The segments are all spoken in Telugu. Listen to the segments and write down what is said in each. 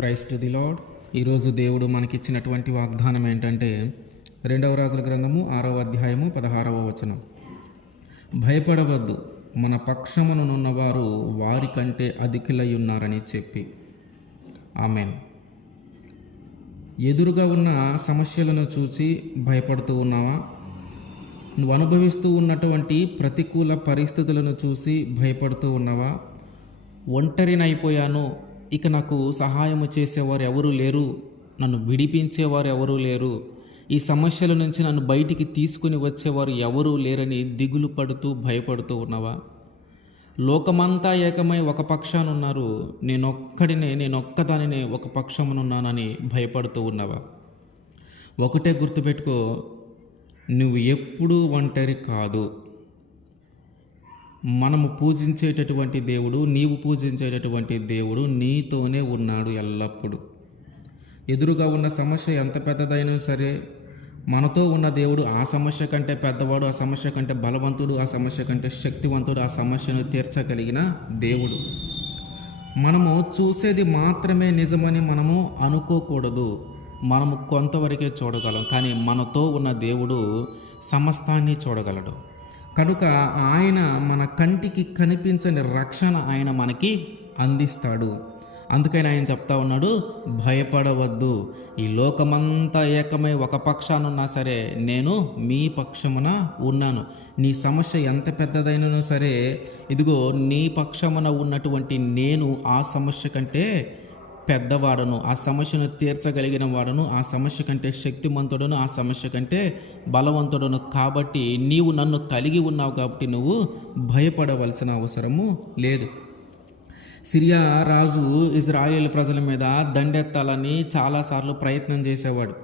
ప్రైస్ టు ది లాడ్ ఈరోజు దేవుడు మనకిచ్చినటువంటి వాగ్దానం ఏంటంటే రెండవ రాజుల గ్రంథము ఆరవ అధ్యాయము పదహారవ వచనం. భయపడవద్దు మన పక్షమునున్నవారు వారికంటే అధికులై ఉన్నారని చెప్పి. ఆమెన్. ఎదురుగా ఉన్న సమస్యలను చూసి భయపడుతూ ఉన్నావా? నువ్వు అనుభవిస్తూ ఉన్నటువంటి ప్రతికూల పరిస్థితులను చూసి భయపడుతూ ఉన్నావా? ఒంటరినైపోయాను ఇక నాకు సహాయము చేసేవారు ఎవరూ లేరు. నన్ను విడిపించేవారు ఎవరూ లేరు. ఈ సమస్యల నుంచి నన్ను బయటికి తీసుకుని వచ్చేవారు ఎవరూ లేరని దిగులు పడుతూ భయపడుతూ ఉన్నావా? లోకమంతా ఏకమై ఒక పక్షాన ఉన్నారు. నేనొక్కడినే నేనొక్కదానినే ఒక పక్షమునున్నానని భయపడుతూ ఉన్నావా? ఒకటే గుర్తుపెట్టుకో నువ్వు ఎప్పుడూ ఒంటరి కాదు. మనము పూజించేటటువంటి దేవుడు నీవు పూజించేటటువంటి దేవుడు నీతోనే ఉన్నాడు ఎల్లప్పుడూ. ఎదురుగా ఉన్న సమస్య ఎంత పెద్దదైనా సరే మనతో ఉన్న దేవుడు ఆ సమస్య కంటే పెద్దవాడు ఆ సమస్య కంటే బలవంతుడు ఆ సమస్య కంటే శక్తివంతుడు ఆ సమస్యను తీర్చగలిగిన దేవుడు. మనము చూసేది మాత్రమే నిజమని మనము అనుకోకూడదు. మనము కొంతవరకే చూడగలం కానీ మనతో ఉన్న దేవుడు సమస్తాన్ని చూడగలడు. కనుక ఆయన మన కంటికి కనిపించని రక్షణ ఆయన మనకి అందిస్తాడు. అందుకని ఆయన చెప్తా ఉన్నాడు భయపడవద్దు. ఈ లోకమంతా ఏకమై ఒక పక్షానున్నా సరే నేను మీ పక్షమున ఉన్నాను. నీ సమస్య ఎంత పెద్దదైనను సరే ఇదిగో నీ పక్షమున ఉన్నటువంటి నేను ఆ సమస్య కంటే పెద్దవాడను ఆ సమస్యను తీర్చగలిగిన వాడను ఆ సమస్య కంటే శక్తిమంతుడను ఆ సమస్య కంటే బలవంతుడను. కాబట్టి నీవు నన్ను కలిగి ఉన్నావు కాబట్టి నువ్వు భయపడవలసిన అవసరము లేదు. సిరియా రాజు ఇజ్రాయేల్ ప్రజల మీద దండెత్తాలని చాలాసార్లు ప్రయత్నం చేసేవాడు.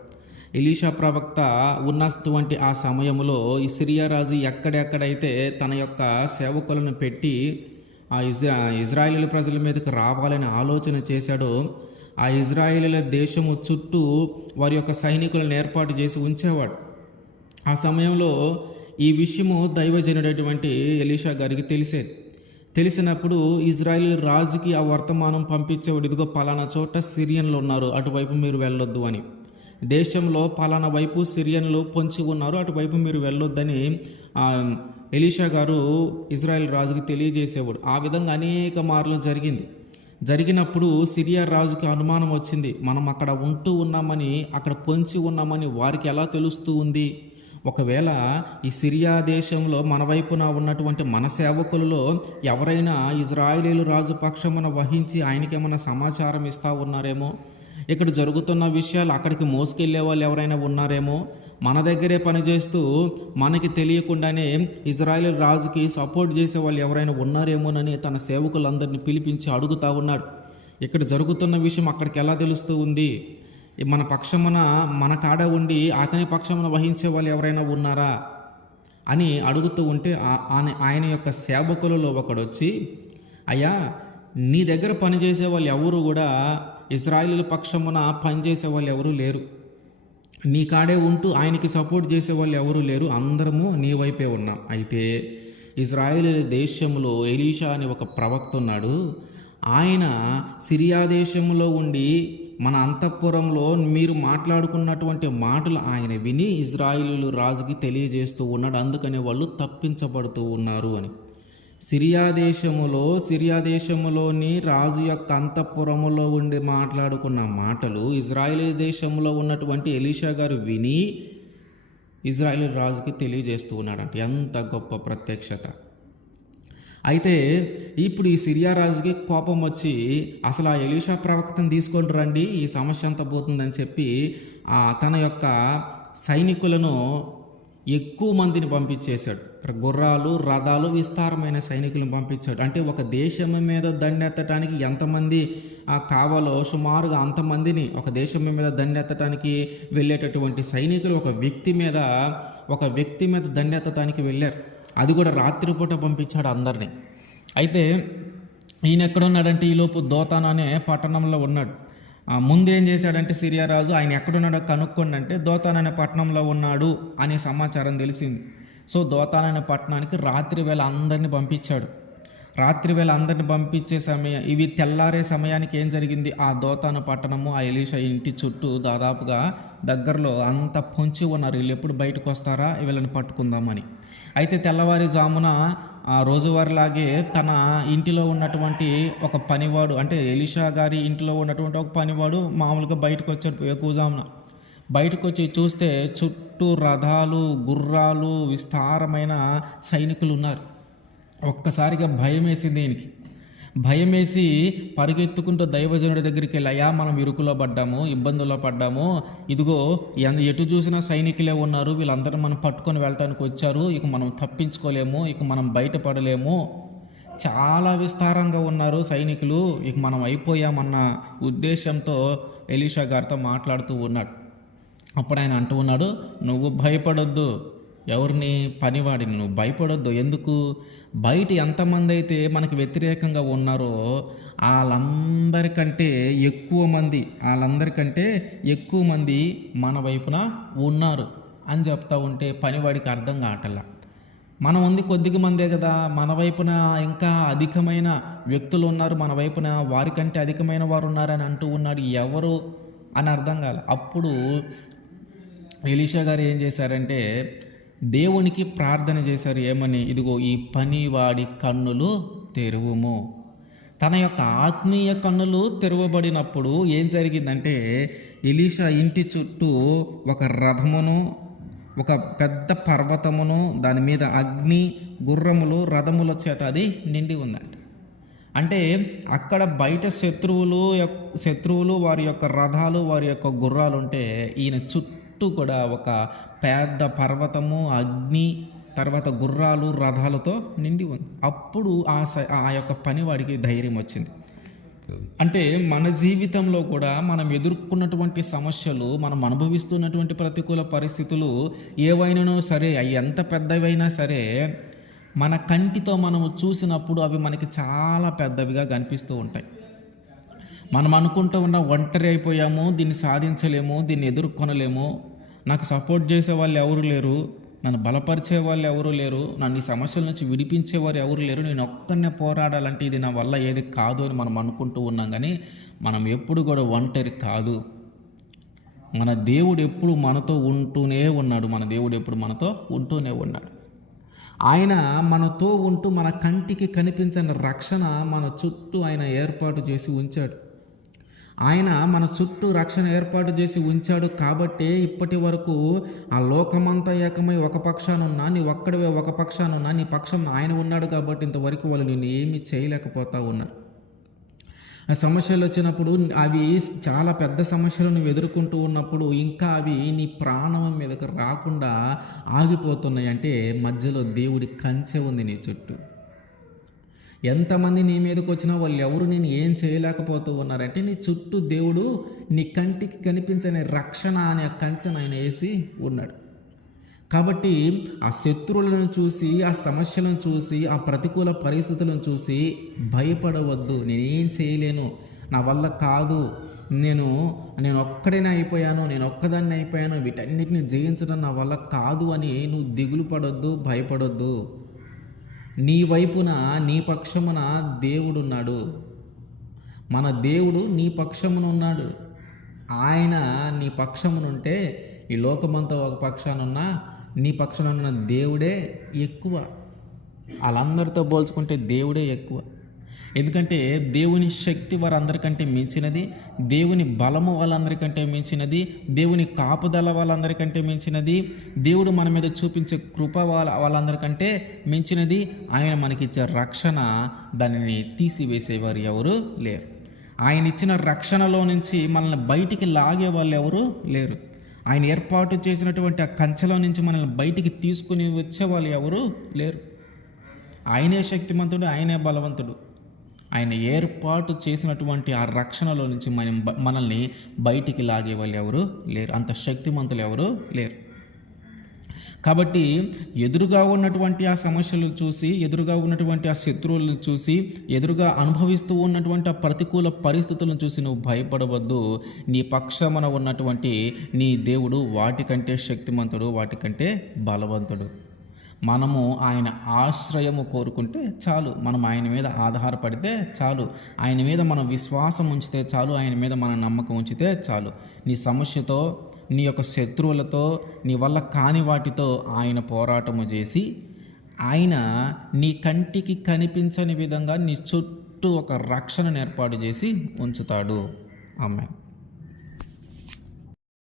ఎలీషా ప్రవక్త ఉన్నటువంటి ఆ సమయంలో ఈ సిరియా రాజు ఎక్కడెక్కడైతే తన యొక్క సేవకులను పెట్టి ఆ ఇజ్రా ఇజ్రాయేల్ ప్రజల మీదకి రావాలని ఆలోచన చేశాడో ఆ ఇజ్రాయిలీల దేశము చుట్టూ వారి యొక్క సైనికులను ఏర్పాటు చేసి ఉంచేవాడు. ఆ సమయంలో ఈ విషయము దైవజనుడైనటువంటి ఎలీషా గారికి తెలిసేది. తెలిసినప్పుడు ఇజ్రాయిల్ రాజుకి ఆ వర్తమానం పంపించేవాడు ఇదిగో పలానా చోట సిరియన్లు ఉన్నారు అటువైపు మీరు వెళ్ళొద్దు అని. దేశంలో పలానా వైపు సిరియన్లు పొంచి ఉన్నారు అటువైపు మీరు వెళ్ళొద్దని ఎలీషా గారు ఇజ్రాయెల్ రాజుకి తెలియజేసేవాడు. ఆ విధంగా అనేక మార్లు జరిగింది. జరిగినప్పుడు సిరియా రాజుకి అనుమానం వచ్చింది. మనం అక్కడ ఉంటూ ఉన్నామని అక్కడ పొంచి ఉన్నామని వారికి ఎలా తెలుస్తూ ఉంది? ఒకవేళ ఈ సిరియా దేశంలో మన వైపున ఉన్నటువంటి మన సేవకులలో ఎవరైనా ఇజ్రాయేలీలు రాజు పక్షమున వహించి ఆయనకేమైనా సమాచారం ఇస్తూ ఉన్నారేమో? ఇక్కడ జరుగుతున్న విషయాలు అక్కడికి మోసుకెళ్ళే వాళ్ళు ఎవరైనా ఉన్నారేమో? మన దగ్గరే పనిచేస్తూ మనకి తెలియకుండానే ఇజ్రాయేల్ రాజుకి సపోర్ట్ చేసే వాళ్ళు ఎవరైనా ఉన్నారేమోనని తన సేవకులందరినీ పిలిపించి అడుగుతా ఉన్నాడు. ఇక్కడ జరుగుతున్న విషయం అక్కడికి ఎలా తెలుస్తూ ఉంది? మన పక్షమున మన కాడ ఉండి అతని పక్షమున వహించే వాళ్ళు ఎవరైనా ఉన్నారా? అని అడుగుతూ ఉంటే ఆయన ఆయన యొక్క సేవకులలో ఒకడు వచ్చి అయ్యా నీ దగ్గర పనిచేసే వాళ్ళు ఎవరు కూడా ఇజ్రాయిల్ పక్షమున పనిచేసే వాళ్ళు ఎవరూ లేరు. నీ కాడే ఉంటూ ఆయనకి సపోర్ట్ చేసే వాళ్ళు ఎవరూ లేరు. అందరము నీ వైపే ఉన్నాం. అయితే ఇజ్రాయేల్ దేశంలో ఎలీషా అని ఒక ప్రవక్త ఉన్నాడు. ఆయన సిరియా దేశంలో ఉండి మన అంతఃపురంలో మీరు మాట్లాడుకున్నటువంటి మాటలు ఆయన విని ఇజ్రాయిలు రాజుకి తెలియజేస్తూ ఉన్నాడు. అందుకనే వాళ్ళు తప్పించబడుతూ ఉన్నారు అని. సిరియా దేశములో సిరియా దేశములోని రాజు యొక్క అంతఃపురములో ఉండి మాట్లాడుకున్న మాటలు ఇజ్రాయిల్ దేశంలో ఉన్నటువంటి ఎలీషా గారు విని ఇజ్రాయిల్ రాజుకి తెలియజేస్తూ ఉన్నాడంట. ఎంత గొప్ప ప్రత్యక్షత. అయితే ఇప్పుడు ఈ సిరియా రాజుకి కోపం వచ్చి అసలు ఆ ఎలీషా ప్రవక్తను తీసుకొని రండి ఈ సమస్య అంత పోతుందని చెప్పి ఆ తన యొక్క సైనికులను ఎక్కువ మందిని పంపించేశాడు. గుర్రాలు రథాలు విస్తారమైన సైనికులను పంపించాడు. అంటే ఒక దేశం మీద దండెత్తడానికి ఎంతమంది కావాలో సుమారుగా అంతమందిని ఒక దేశం మీద దండెత్తడానికి వెళ్ళేటటువంటి సైనికులు ఒక వ్యక్తి మీద ఒక వ్యక్తి మీద దండెత్తడానికి వెళ్ళారు. అది కూడా రాత్రిపూట పంపించాడు అందరినీ. అయితే ఈయన ఎక్కడున్నాడంటే ఈలోపు దోతాన్ అనే పట్టణంలో ఉన్నాడు. ముందేం చేశాడంటే సిరియా రాజు ఆయన ఎక్కడున్నాడో కనుక్కోండి అంటే దోతాన్ అనే పట్టణంలో ఉన్నాడు అనే సమాచారం తెలిసింది. సో దోతాన్ అనే పట్టణానికి రాత్రి వేళ అందరిని పంపించాడు. రాత్రి వేళ అందరిని పంపించే సమయం ఇవి తెల్లారే సమయానికి ఏం జరిగింది? ఆ దోతాను పట్టణము ఆ ఎలీషా ఇంటి చుట్టూ దాదాపుగా దగ్గరలో అంత పొంచి ఉన్నారు. వీళ్ళు ఎప్పుడు బయటకు వస్తారా? వీళ్ళని పట్టుకుందామని. అయితే తెల్లవారుజామున ఆ రోజువారిలాగే తన ఇంటిలో ఉన్నటువంటి ఒక పనివాడు అంటే ఎలీషా గారి ఇంటిలో ఉన్నటువంటి ఒక పనివాడు మామూలుగా బయటకు వచ్చాడు. ఎక్కువజామున బయటకు వచ్చి చూస్తే చుట్టూ చుట్టూ రథాలు గుర్రాలు విస్తారమైన సైనికులు ఉన్నారు. ఒక్కసారిగా భయం వేసింది దీనికి. భయం వేసి పరిగెత్తుకుంటూ దైవజనుడి దగ్గరికి వెళ్ళి అయ్యా మనం ఇరుకులో పడ్డాము ఇబ్బందుల్లో పడ్డాము. ఇదిగో ఎటు చూసినా సైనికులే ఉన్నారు. వీళ్ళందరూ మనం పట్టుకొని వెళ్ళటానికి వచ్చారు. ఇక మనం తప్పించుకోలేము. ఇక మనం బయటపడలేము. చాలా విస్తారంగా ఉన్నారు సైనికులు. ఇక మనం అయిపోయామన్న ఉద్దేశంతో ఎలీషా గారితో మాట్లాడుతూ ఉన్నాడు. అప్పుడు ఆయన అంటూ ఉన్నాడు నువ్వు భయపడొద్దు. ఎవరిని పనివాడిని నువ్వు భయపడొద్దు. ఎందుకు? బయట ఎంతమంది అయితే మనకి వ్యతిరేకంగా ఉన్నారో వాళ్ళందరికంటే ఎక్కువ మంది వాళ్ళందరికంటే ఎక్కువ మంది మన వైపున ఉన్నారు. అని చెప్తా ఉంటే పనివాడికి అర్థం కావట్లా. మనం ఉంది కొద్దిగా మందే కదా. మన వైపున ఇంకా అధికమైన వ్యక్తులు ఉన్నారు. మన వైపున వారికంటే అధికమైన వారు ఉన్నారని అంటూ ఉన్నాడు ఎవరు అని అర్థం కాలే. అప్పుడు ఎలీషా గారు ఏం చేశారంటే దేవునికి ప్రార్థన చేశారు ఏమని? ఇదిగో ఈ పనివాడి కన్నులు తెరువుము. తన యొక్క ఆత్మీయ కన్నులు తెరవబడినప్పుడు ఏం జరిగిందంటే ఎలీషా ఇంటి చుట్టూ ఒక రథమును ఒక పెద్ద పర్వతమును దాని మీద అగ్ని గుర్రములు రథముల చేత అది నిండి ఉందంట. అంటే అక్కడ బయట శత్రువులు శత్రువులు వారి యొక్క రథాలు వారి యొక్క గుర్రాలు ఉంటే ఈయన చుట్టూ చుట్టూ కూడా ఒక పెద్ద పర్వతము అగ్ని తర్వాత గుర్రాలు రథాలతో నిండి ఉంది. అప్పుడు ఆ స- ఆ యొక్క పని వాడికి ధైర్యం వచ్చింది. అంటే మన జీవితంలో కూడా మనం ఎదుర్కొన్నటువంటి సమస్యలు మనం అనుభవిస్తున్నటువంటి ప్రతికూల పరిస్థితులు ఏవైనానో సరే అవి ఎంత పెద్దవైనా సరే మన కంటితో మనము చూసినప్పుడు అవి మనకి చాలా పెద్దవిగా కనిపిస్తూ ఉంటాయి. మనం అనుకుంటూ ఉన్న ఒంటరి అయిపోయాము దీన్ని సాధించలేము దీన్ని ఎదుర్కొనలేము. నాకు సపోర్ట్ చేసే వాళ్ళు ఎవరు లేరు నన్ను బలపరిచే వాళ్ళు ఎవరు లేరు నన్ను ఈ సమస్యల నుంచి విడిపించేవారు ఎవరు లేరు. నేను ఒక్కనే పోరాడాలంటే ఇది నా వల్ల ఏది కాదు అని మనం అనుకుంటూ ఉన్నాం కానీ మనం ఎప్పుడు కూడా ఒంటరి కాదు. మన దేవుడు ఎప్పుడు మనతో ఉంటూనే ఉన్నాడు. మన దేవుడు ఎప్పుడు మనతో ఉంటూనే ఉన్నాడు. ఆయన మనతో ఉంటూ మన కంటికి కనిపించని రక్షణ మన చుట్టూ ఆయన ఏర్పాటు చేసి ఉంచాడు. ఆయన మన చుట్టూ రక్షణ ఏర్పాటు చేసి ఉంచాడు కాబట్టే ఇప్పటి వరకు ఆ లోకమంతా ఏకమై ఒక పక్షానున్నా నీ ఒక్కడివే ఒక పక్షానున్నా నీ పక్షం ఆయన ఉన్నాడు కాబట్టి ఇంతవరకు వాళ్ళు నేను ఏమీ చేయలేకపోతా ఉన్నారు. ఆ సమస్యలు వచ్చినప్పుడు అవి చాలా పెద్ద సమస్యలను ఎదుర్కొంటూ ఉన్నప్పుడు ఇంకా అవి నీ ప్రాణం మీదకు రాకుండా ఆగిపోతున్నాయి. అంటే మధ్యలో దేవుడి కంచె ఉంది నీ చుట్టూ. ఎంతమంది నీ మీదకి వచ్చినా వాళ్ళు ఎవరు నేను ఏం చేయలేకపోతూ ఉన్నారంటే నీ చుట్టూ దేవుడు నీ కంటికి కనిపించని రక్షణ అనే కంచెను ఆయన వేసి ఉన్నాడు. కాబట్టి ఆ శత్రువులను చూసి ఆ సమస్యలను చూసి ఆ ప్రతికూల పరిస్థితులను చూసి భయపడవద్దు. నేనేం చేయలేను. నా వల్ల కాదు. నేను నేను ఒక్కడైనా అయిపోయాను. నేను ఒక్కదాన్ని అయిపోయాను. వీటన్నిటిని జయించడం నా వల్ల కాదు అని నువ్వు దిగులు పడొద్దు భయపడొద్దు. నీ వైపున నీ పక్షమున దేవుడున్నాడు. మన దేవుడు నీ పక్షమున ఉన్నాడు. ఆయన నీ పక్షమునుంటే ఈ లోకమంతా ఒక పక్షానున్నా నీ పక్షాన ఉన్న దేవుడే ఎక్కువ. వాళ్ళందరితో పోల్చుకుంటే దేవుడే ఎక్కువ. ఎందుకంటే దేవుని శక్తి వారందరికంటే మించినది దేవుని బలము వాళ్ళందరికంటే మించినది దేవుని కాపుదల వాళ్ళందరికంటే మించినది దేవుడు మన మీద చూపించే కృప వాళ్ళ వాళ్ళందరికంటే మించినది ఆయన మనకిచ్చే రక్షణ దానిని తీసివేసేవారు ఎవరు లేరు. ఆయన ఇచ్చిన రక్షణలో నుంచి మనల్ని బయటికి లాగే వాళ్ళు ఎవరు లేరు. ఆయన ఏర్పాటు చేసినటువంటి ఆ కంచెలో నుంచి మనల్ని బయటికి తీసుకుని వచ్చే వాళ్ళు ఎవరు లేరు. ఆయనే శక్తిమంతుడు ఆయనే బలవంతుడు. ఆయన ఏర్పాటు చేసినటువంటి ఆ రక్షణలో నుంచి మనం మనల్ని బయటికి లాగే వాళ్ళు ఎవరు లేరు. అంత శక్తిమంతులు ఎవరు లేరు. కాబట్టి ఎదురుగా ఉన్నటువంటి ఆ సమస్యలు చూసి ఎదురుగా ఉన్నటువంటి ఆ శత్రువులను చూసి ఎదురుగా అనుభవిస్తూ ఉన్నటువంటి ఆ ప్రతికూల పరిస్థితులను చూసి నువ్వు భయపడవద్దు. నీ పక్షమున ఉన్నటువంటి నీ దేవుడు వాటికంటే శక్తిమంతుడు వాటికంటే బలవంతుడు. మనము ఆయన ఆశ్రయము కోరుకుంటే చాలు. మనం ఆయన మీద ఆధారపడితే చాలు. ఆయన మీద మనం విశ్వాసం ఉంచితే చాలు. ఆయన మీద మన నమ్మకం ఉంచితే చాలు. నీ సమస్యతో నీ యొక్క శత్రువులతో నీ వల్ల కాని వాటితో ఆయన పోరాటము చేసి ఆయన నీ కంటికి కనిపించని విధంగా నీ చుట్టూ ఒక రక్షణను ఏర్పాటు చేసి ఉంచుతాడు. ఆమె